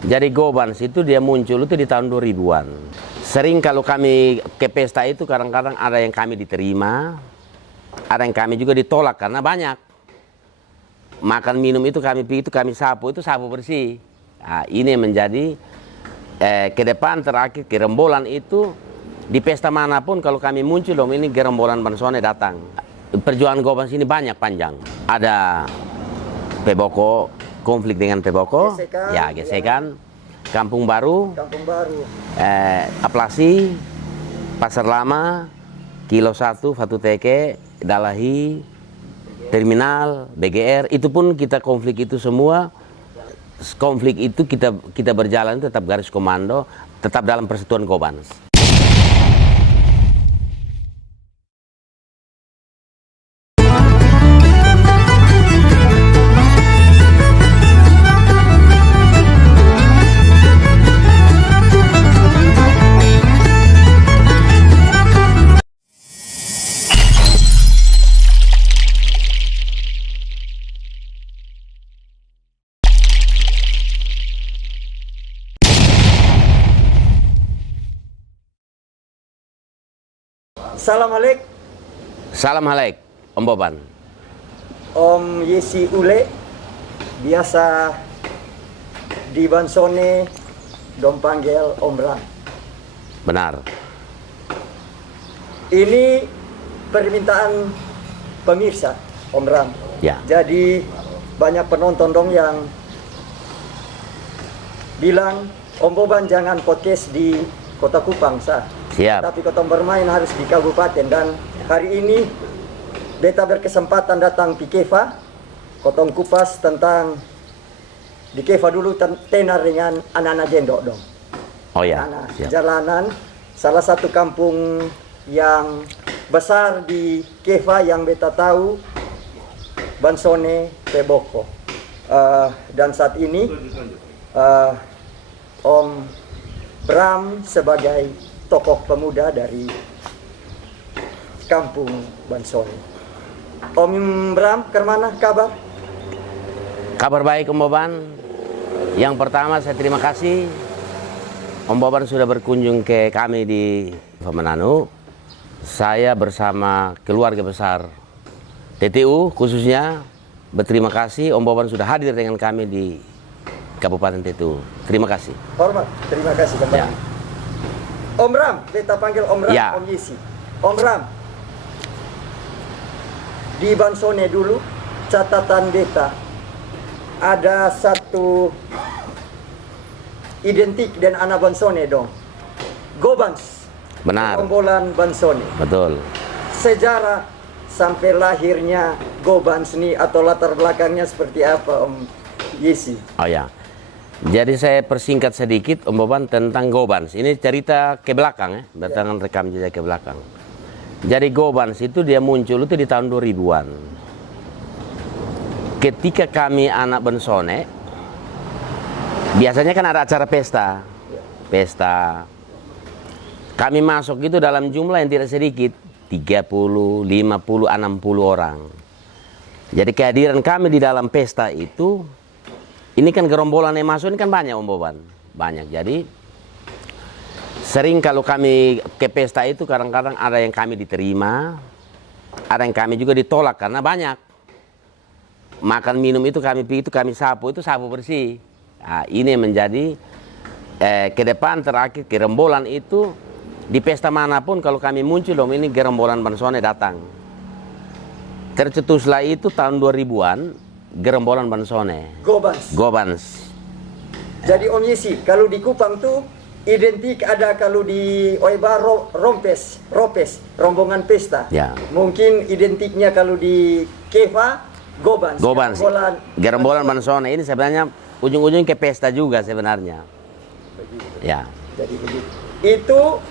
Jadi Gobans itu dia muncul itu di tahun 2000-an. Sering kalau kami ke pesta itu kadang-kadang ada yang kami diterima, ada yang kami juga ditolak karena banyak. Makan minum itu kami sapu bersih. Nah, ini menjadi ke depan terakhir gerombolan itu di pesta manapun kalau kami muncul dong ini gerombolan Bansone datang. Perjuangan Gobans ini banyak panjang. Ada Peboko, konflik dengan Peboko, gesekan, Kampung Baru, Aplasi, Pasar Lama, Kilo 1, Fatu Teke, Dalahi, Terminal, BGR, itu pun kita konflik itu semua, konflik itu kita berjalan tetap garis komando, tetap dalam persatuan Gobans. Salam halaik, Om Boban. Om Yesi Ule, biasa di Bansone dong panggil Om Ram. Benar. Ini permintaan pemirsa Om Ram. Ya. Jadi banyak penonton dong yang bilang Om Boban jangan podcast di Kota Kupang sah. Siap. Tapi kotong bermain harus di kabupaten, dan hari ini beta berkesempatan datang di Keva. Kotong kupas tentang di Keva dulu tenar dengan anak-anak jendok dong. Oh ya. Anak jalanan, salah satu kampung yang besar di Keva yang beta tahu, Bansone Peboko. Dan saat ini Om Bram sebagai tokoh pemuda dari kampung Bansone. Om Bram, kemana kabar? Kabar baik Om Boban. Yang pertama saya terima kasih Om Boban sudah berkunjung ke kami di Manado. Saya bersama keluarga besar TTU khususnya berterima kasih Om Boban sudah hadir dengan kami di Kabupaten TTU. Terima kasih. Hormat, terima kasih kembali. Ya. Om Ram, beta panggil Om Ram, ya. Om Yesi. Om Ram, di Bansone dulu, catatan beta, ada satu identik dan anak Bansone dong. Gobans. Benar. Rombolan Bansone. Betul. Sejarah sampai lahirnya Gobans ini atau latar belakangnya seperti apa Om Yesi? Oh ya. Jadi saya persingkat sedikit Om Boban tentang Gobans. Ini cerita ke belakang ya, berdasarkan rekam jejak ke belakang. Jadi Gobans itu dia muncul itu di tahun 2000-an. Ketika kami anak Bansone, biasanya kan ada acara pesta. Pesta. Kami masuk itu dalam jumlah yang tidak sedikit, 30, 50, 60 orang. Jadi kehadiran kami di dalam pesta itu, ini kan gerombolan yang masuk ini kan banyak Om Boban. Banyak. Jadi sering kalau kami ke pesta itu kadang-kadang ada yang kami diterima, ada yang kami juga ditolak karena banyak. Makan minum itu kami sapu bersih. Nah, ini menjadi ke depan terakhir gerombolan itu di pesta manapun kalau kami muncul dong ini gerombolan Bansone datang. Tercetuslah itu tahun 2000-an. Gerombolan Bansone. Gobans. Jadi Om Yesi, kalau di Kupang tuh identik ada kalau di Oeba Ropes, rombongan pesta. Ya. Mungkin identiknya kalau di Keva, Gobans. Gerombolan Bansone ini sebenarnya ujung-ujung ke pesta juga sebenarnya. Begitu. Ya. Jadi begitu. Itu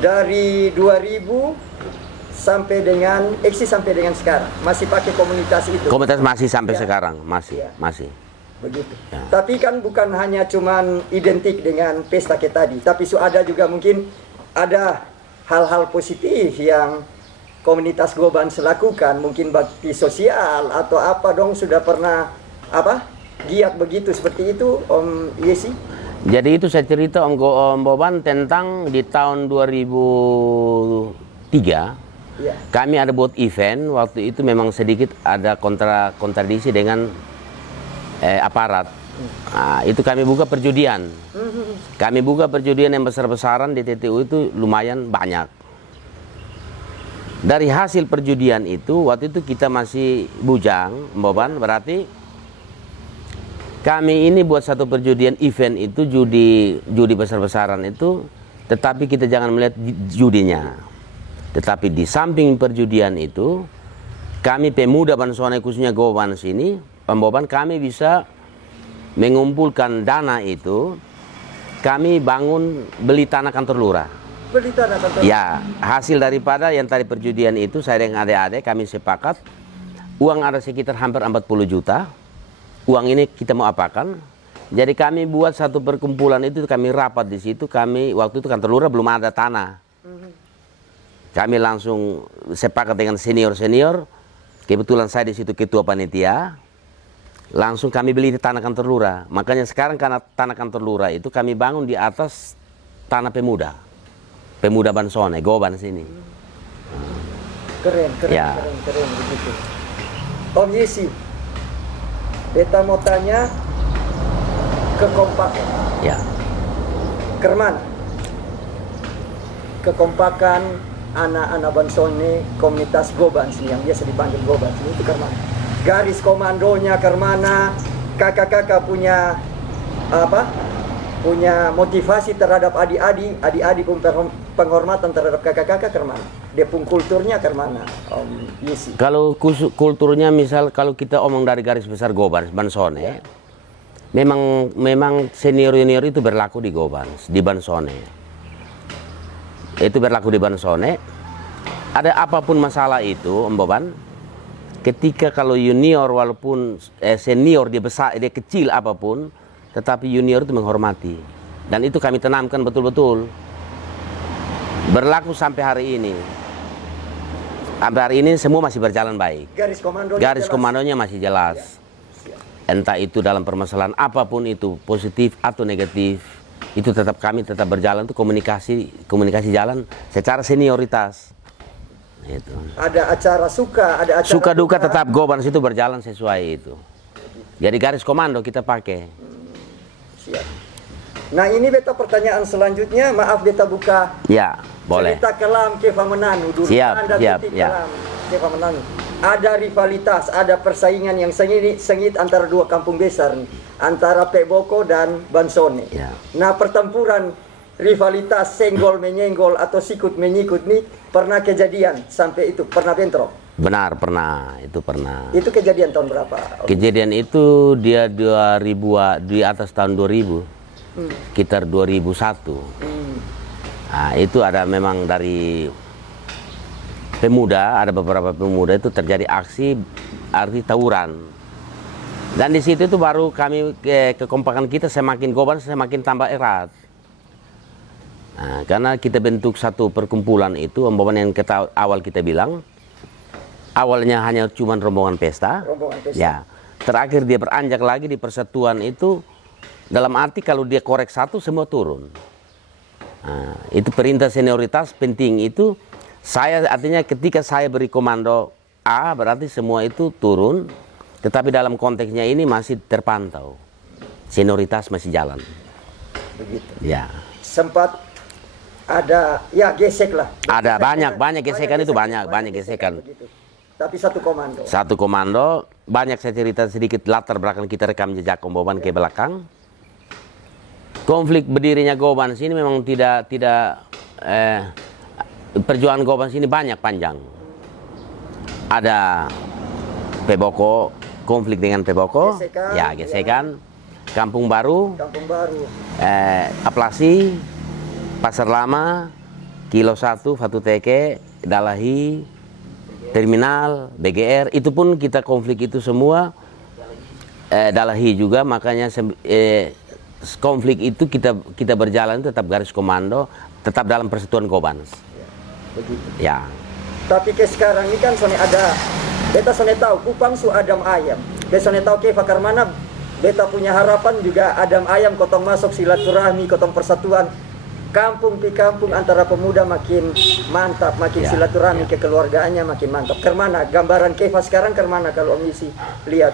dari 2000 sampai dengan sekarang masih pakai komunitas itu. Komunitas masih sampai sekarang masih. Begitu. Ya. Tapi kan bukan hanya cuman identik dengan pesta kayak tadi, tapi ada juga mungkin ada hal-hal positif yang komunitas Gobans lakukan, mungkin bakti sosial atau apa dong sudah pernah apa giat begitu seperti itu Om Yesi? Jadi itu saya cerita Om Boban tentang di tahun 2003 Ya. kami ada buat event, waktu itu memang sedikit ada kontradiksi dengan aparat. Nah, itu kami buka perjudian. Kami buka perjudian yang besar-besaran di TTU itu lumayan banyak. Dari hasil perjudian itu, waktu itu kita masih bujang, Boban, berarti kami ini buat satu perjudian event itu judi besar-besaran itu, tetapi kita jangan melihat judinya. Tetapi di samping perjudian itu, kami pemuda Bansone khususnya Goban sini, Boban, kami bisa mengumpulkan dana itu, kami bangun beli tanah kantor lurah. Beli tanah kantor? Ya, hasil daripada yang tadi perjudian itu, saya dengan adik-adik kami sepakat, uang ada sekitar hampir 40 juta, uang ini kita mau apakan. Jadi kami buat satu perkumpulan itu, kami rapat di situ, kami waktu itu kantor lurah belum ada tanah. Kami langsung sepakat dengan senior-senior, kebetulan saya di situ ketua panitia, langsung kami beli di tanah kantor lurah. Makanya sekarang karena tanah kantor lurah itu kami bangun di atas tanah pemuda Bansone, Goban sini. Keren, Ya. keren begitu. Om Yesi, beta mau tanya kekompakan. Ya, Kerman, kekompakan anak-anak Bansone, komunitas Goban sini yang biasa dipanggil Goban sini itu Kerman. Garis komandonya Kermana, kakak-kakak punya apa? Punya motivasi terhadap adik-adik pun penghormatan terhadap kakak-kakak Kermana. Dia pun kulturnya Kermana, Om Yesi. kalau kulturnya misal kalau kita omong dari garis besar Goban, Bansone, memang senior-junior itu berlaku di Goban, di Bansone. Itu berlaku di Bansone. Ada apapun masalah itu, Om Boban, ketika kalau junior walaupun senior dia besar, dia kecil apapun, tetapi junior itu menghormati. Dan itu kami tanamkan betul-betul. Berlaku sampai hari ini. Sampai hari ini semua masih berjalan baik. Garis komandonya masih jelas. Entah itu dalam permasalahan apapun itu, positif atau negatif, itu kami tetap berjalan, itu komunikasi jalan secara senioritas. Itu. Ada acara ada acara suka duka tetap Goban itu berjalan sesuai itu. Jadi garis komando kita pakai. Siap. Nah ini beta pertanyaan selanjutnya, maaf beta buka. Ya, boleh. Cerita kelam Kefa Menanu dulu. Siap, siap, ya. Kelam Kefa Menanu. Ada rivalitas, ada persaingan yang sengit antara dua kampung besar nih, antara Peboko dan Bansone. Ya. Nah pertempuran rivalitas senggol menyenggol atau sikut menyikut nih pernah kejadian sampai itu pernah bentrok? Benar, pernah. Itu pernah. Itu kejadian tahun berapa? Kejadian itu dia 2000 di atas tahun 2000. Sekitar 2001. Nah, itu ada memang dari pemuda, ada beberapa pemuda itu terjadi aksi tawuran. Dan di situ itu baru kami kekompakan kita semakin Goban semakin tambah erat. Nah, karena kita bentuk satu perkumpulan itu, Om Boban yang awal kita bilang, awalnya hanya cuma rombongan pesta. Ya, terakhir dia beranjak lagi di persatuan itu, dalam arti kalau dia korek satu semua turun. Nah, itu perintah senioritas penting itu. Saya artinya ketika saya beri komando A berarti semua itu turun, tetapi dalam konteksnya ini masih terpantau, senioritas masih jalan. Begitu. Ya. Sempat ada ya gesek lah. Ada banyak gesekan itu banyak gesekan. Begitu. Tapi satu komando. Satu komando, banyak saya cerita sedikit latar belakang kita rekam jejak Om Boban ke belakang. Konflik berdirinya Goban sini memang tidak perjuangan Goban sini banyak panjang. Ada Peboko, konflik dengan Peboko, gesekan. Kampung Baru, Aplasi, Pasar Lama, Kilo 1, Fatu Teke, Dalahi, Terminal, BGR, itu pun kita konflik itu semua. Dalahi juga, makanya konflik itu kita berjalan tetap garis komando, tetap dalam persatuan Goban. Begitu. Ya. Tapi ke sekarang ini kan sone ada, beta sone tahu Kupang su Adam ayam. Beta sone tahu Kefa Kermana beta punya harapan juga Adam ayam kotong masuk silaturahmi, kotong persatuan kampung di kampung antara pemuda makin mantap, makin silaturahmi kekeluargaannya makin mantap. Kemana gambaran Keva sekarang kemana kalau Om Yisi lihat?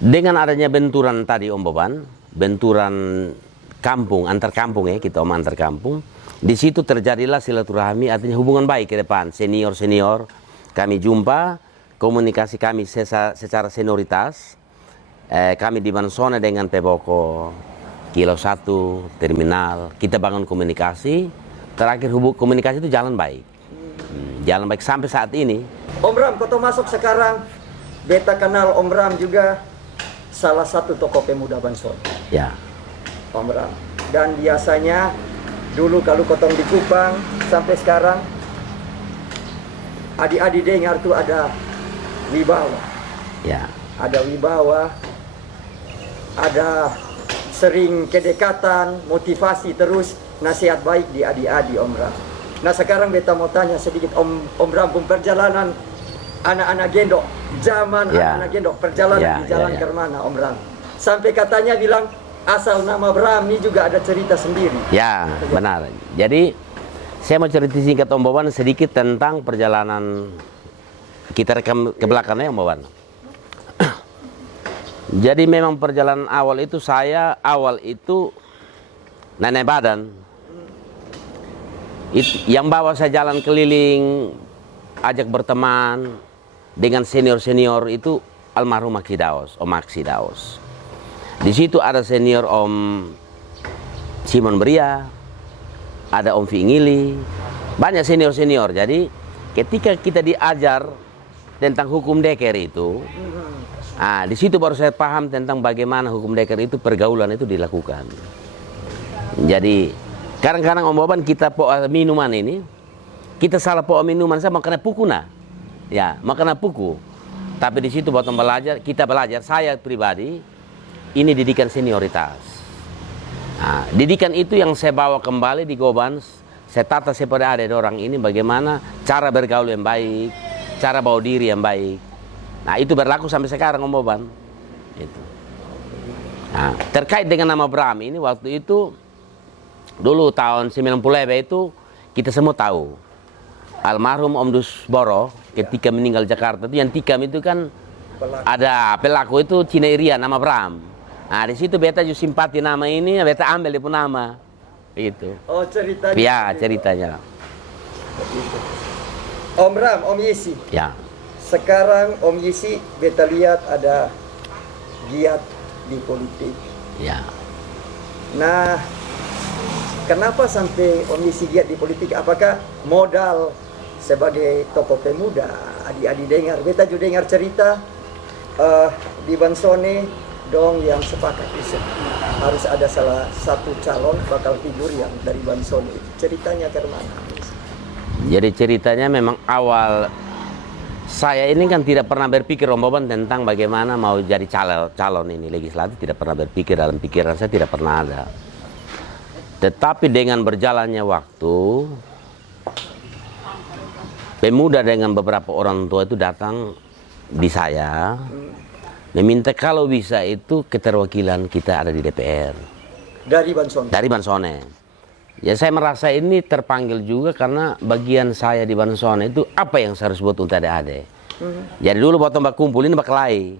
Dengan adanya benturan tadi Om Boban, benturan kampung antar kampung ya, kita om antar kampung, di situ terjadilah silaturahmi, artinya hubungan baik ke depan. Senior kami jumpa, komunikasi kami secara senioritas. Kami di Bansone dengan Peboko Kilo 1 terminal, kita bangun komunikasi. Terakhir komunikasi itu jalan baik, jalan baik sampai saat ini. Om Ram, kota masuk sekarang, beta kenal Om Ram juga salah satu tokoh pemuda Bansone. Ya. Om Ram. Dan biasanya dulu kalau kotong di Kupang sampai sekarang, adik-adik dengar tuh ada wibawa. Ya. Ada wibawa, ada sering kedekatan, motivasi terus, nasihat baik di adik-adik Om Ram. Nah sekarang beta mau tanya sedikit Om Ram, perjalanan anak-anak gendok, zaman anak-anak gendok, perjalanan di jalan ke mana Om Ram? Sampai katanya bilang asal nama Bram ini juga ada cerita sendiri. Ya, benar. Jadi saya mau cerita singkat Om Boban sedikit tentang perjalanan kita rekam ke belakangnya Om Boban. Jadi memang perjalanan awal itu nenek badan yang bawa saya jalan keliling, ajak berteman dengan senior itu almarhum Maksi Daos, Om Maksi Daos. Di situ ada senior Om Simon Bria, ada Om Fingili, banyak senior. Jadi ketika kita diajar tentang hukum deker itu, di situ baru saya paham tentang bagaimana hukum deker itu pergaulan itu dilakukan. Jadi kadang-kadang Om Boban kita minuman ini, kita salah minuman saya makanya puku makanya puku. Tapi di situ waktu kita belajar, saya pribadi ini didikan senioritas. Nah, didikan itu yang saya bawa kembali di Gobans, saya tata sepada ada orang ini bagaimana cara bergaul yang baik, cara bawa diri yang baik. Nah itu berlaku sampai sekarang Om Boban. Itu. Nah, terkait dengan nama Bram ini waktu itu dulu tahun 90 itu kita semua tahu almarhum Om Dus Boro ketika meninggal Jakarta itu yang tikam itu kan ada pelaku itu Cina Iria nama Bram. Nah di situ beta juga simpati nama ini, beta ambil dia pun nama. Itu. Oh ceritanya. Ya ceritanya. Om Ram, Om Yisi. Ya. Sekarang Om Yisi beta lihat ada giat di politik. Ya. Nah, kenapa sampai Om Yisi giat di politik? Apakah modal sebagai tokoh pemuda? Adik-adik dengar, beta juga dengar cerita di Bansone dong yang sepakat bisa harus ada salah satu calon bakal figur yang dari Bansone. Ceritanya ke mana? Jadi ceritanya memang awal saya ini kan tidak pernah berpikir Om Boban tentang bagaimana mau jadi calon ini legislatif, tidak pernah berpikir, dalam pikiran saya tidak pernah ada. Tetapi dengan berjalannya waktu, pemuda dengan beberapa orang tua itu datang di saya, meminta kalau bisa itu keterwakilan kita ada di DPR. Dari Bansone? Dari Bansone. Ya saya merasa ini terpanggil juga karena bagian saya di Bansone itu apa yang saya harus buat untuk adik-adik. Jadi dulu waktu mbak kumpul ini berkelahi.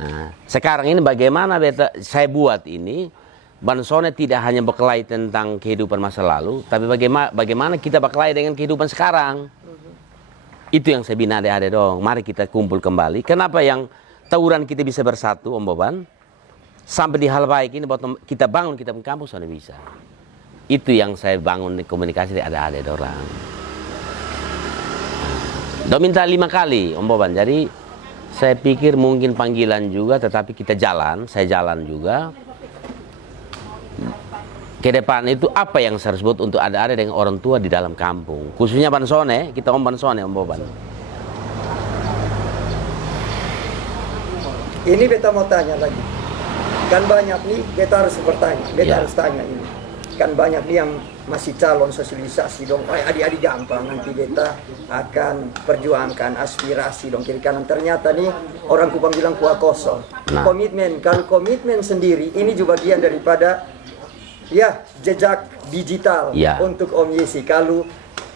Nah, sekarang ini bagaimana saya buat ini, Bansone tidak hanya berkelahi tentang kehidupan masa lalu, tapi bagaimana kita berkelahi dengan kehidupan sekarang. Itu yang saya bina adik-adik dong. Mari kita kumpul kembali. Kenapa yang tawuran kita bisa bersatu Om Boban? Sampai di hal baik ini kita bangun kita kampus sudah bisa. Itu yang saya bangun komunikasi di adik-adik orang. Udah minta 5 kali Om Boban. Jadi saya pikir mungkin panggilan juga, tetapi kita saya jalan juga. Ke depan itu apa yang saya harus buat untuk adik-adik dengan orang tua di dalam kampung. Khususnya Bansone, kita Bansone Om Boban. Ini beta mau tanya lagi. Kan banyak nih, beta harus bertanya, beta harus tanya ini. kan banyak nih yang masih calon sosialisasi dong, adik-adik gampang, nanti beta akan perjuangkan aspirasi dong kiri kanan. Ternyata nih orang Kupang bilang kuah kosong. Komitmen, kalau komitmen sendiri ini juga bagian daripada ya jejak digital untuk Om Yesi kalau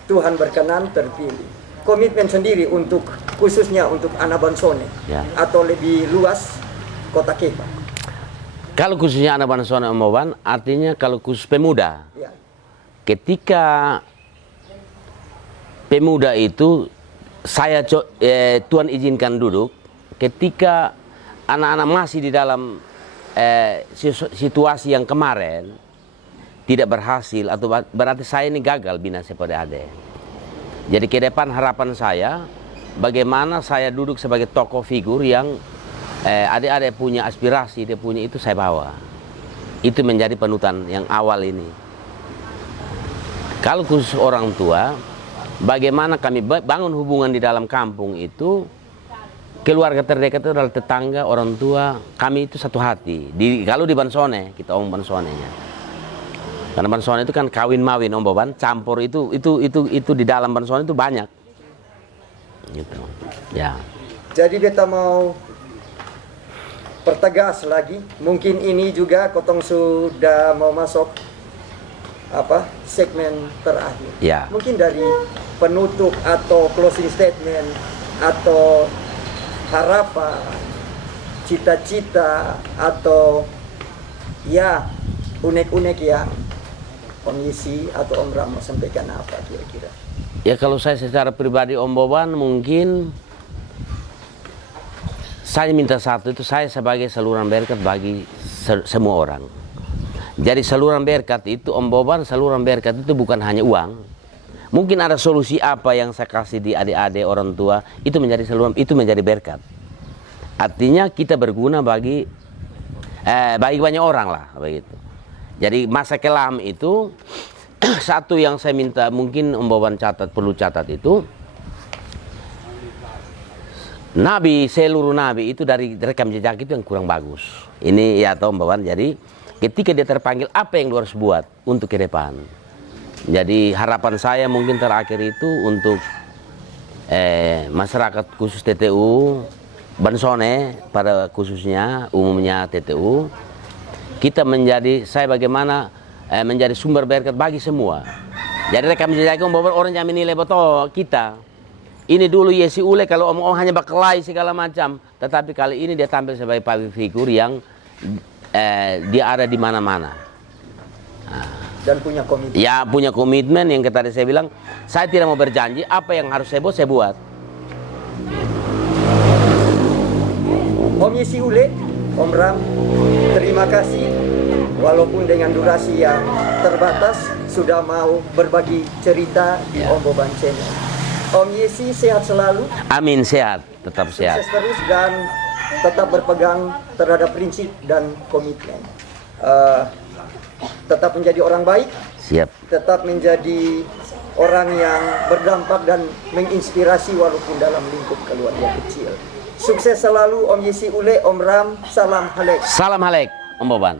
Tuhan berkenan terpilih. Komitmen sendiri untuk khususnya untuk anak Bansone atau lebih luas Kota Kepa. Kalau khususnya anak Bansone Om Boban, artinya kalau khusus pemuda, ketika pemuda itu saya Tuhan izinkan duduk, ketika anak-anak masih di dalam situasi yang kemarin tidak berhasil, atau berarti saya ini gagal bina seperti ade. Jadi ke depan harapan saya, bagaimana saya duduk sebagai tokoh figur yang adik-adik punya aspirasi, dia punya itu saya bawa. Itu menjadi panutan yang awal ini. Kalau khusus orang tua, bagaimana kami bangun hubungan di dalam kampung itu, keluarga terdekat itu adalah tetangga, orang tua, kami itu satu hati. Kalau di Bansone, kita omong Bansonenya. Karena Bansone itu kan kawin mawin Om Boban, campur itu di dalam Bansone itu banyak. Gitu. Ya. Jadi beta mau pertegas lagi, mungkin ini juga Kotong sudah mau masuk segmen terakhir. Mungkin dari penutup atau closing statement atau harapan, cita-cita atau ya unek-unek yang Om Yesi atau Om Ram mau sampaikan apa kira-kira? Ya kalau saya secara pribadi Om Boban mungkin saya minta satu, itu saya sebagai saluran berkat bagi semua orang. Jadi saluran berkat itu Om Boban, saluran berkat itu bukan hanya uang. Mungkin ada solusi apa yang saya kasih di adik-adik orang tua, itu menjadi saluran, itu menjadi berkat. Artinya kita berguna bagi banyak orang lah begitu. Jadi masa kelam itu satu yang saya minta, mungkin Om Boban perlu catat itu, Nabi, seluruh Nabi itu dari rekam jejak itu yang kurang bagus. Ini ya Om Boban, jadi ketika dia terpanggil apa yang dia harus buat untuk ke depan. Jadi harapan saya mungkin terakhir itu untuk masyarakat khusus TTU, Bansone pada khususnya, umumnya TTU, kita menjadi, saya bagaimana menjadi sumber berkat bagi semua. Jadi rekam jejak Om Boban orang yang menilai betul kita. Ini dulu Yesi Ule kalau omong hanya berkelahi segala macam, tetapi kali ini dia tampil sebagai public figure yang dia ada di mana-mana. Dan punya komitmen. Ya punya komitmen yang tadi saya bilang, saya tidak mau berjanji apa yang harus saya buat. Om Yesi Ule, Om Ram, terima kasih. Walaupun dengan durasi yang terbatas, sudah mau berbagi cerita di Om Boban Channel. Om Yesi sehat selalu. Amin, sehat, tetap sehat. Sukses terus dan tetap berpegang terhadap prinsip dan komitmen. Tetap menjadi orang baik. Siap. Tetap menjadi orang yang berdampak dan menginspirasi walaupun dalam lingkup keluarga kecil. Sukses selalu Om Yesi Ule, Om Ram, salam halek. Salam halek, Om Boban.